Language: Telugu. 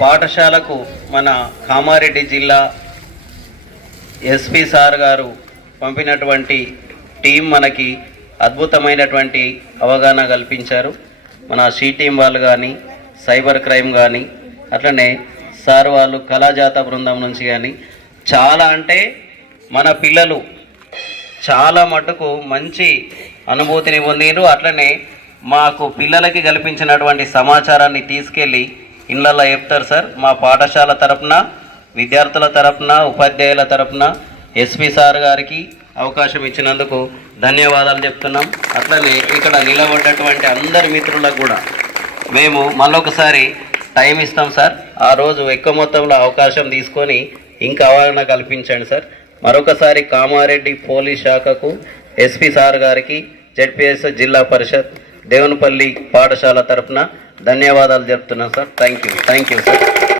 పాఠశాలకు మన కామారెడ్డి జిల్లా ఎస్పీ సార్ గారు పంపినటువంటి టీం మనకి అద్భుతమైనటువంటి అవగాహన కల్పించారు. మన సీ టీం వాళ్ళు కానీ సైబర్ క్రైమ్ కానీ అట్లనే సార్ వాళ్ళు కళాజాత బృందం నుంచి కానీ చాలా అంటే మన పిల్లలు చాలా మటుకు మంచి అనుభూతిని పొందిరు. అట్లనే మాకు పిల్లలకి కల్పించినటువంటి సమాచారాన్ని తీసుకెళ్ళి ఇళ్ళల్లో చెప్తారు సార్ మా పాఠశాల తరపున విద్యార్థుల తరపున ఉపాధ్యాయుల తరపున ఎస్పీ సార్ గారికి అవకాశం ఇచ్చినందుకు ధన్యవాదాలు చెప్తున్నాం. అట్లనే ఇక్కడ నిలబడ్డటువంటి అందరి మిత్రులకు కూడా మేము మళ్ళొకసారి టైం ఇస్తాం సార్. ఆ రోజు ఎక్కువ మొత్తంలో అవకాశం తీసుకొని ఇంకా అవగాహన కల్పించండి సార్. మరొకసారి కామారెడ్డి పోలీస్ శాఖకు ఎస్పీ సార్ గారికి జెడ్పీఎస్ జిల్లా పరిషత్ దేవునపల్లి పాఠశాల తరఫున ధన్యవాదాలు చెప్తున్నాం sir. Thank you thank you sir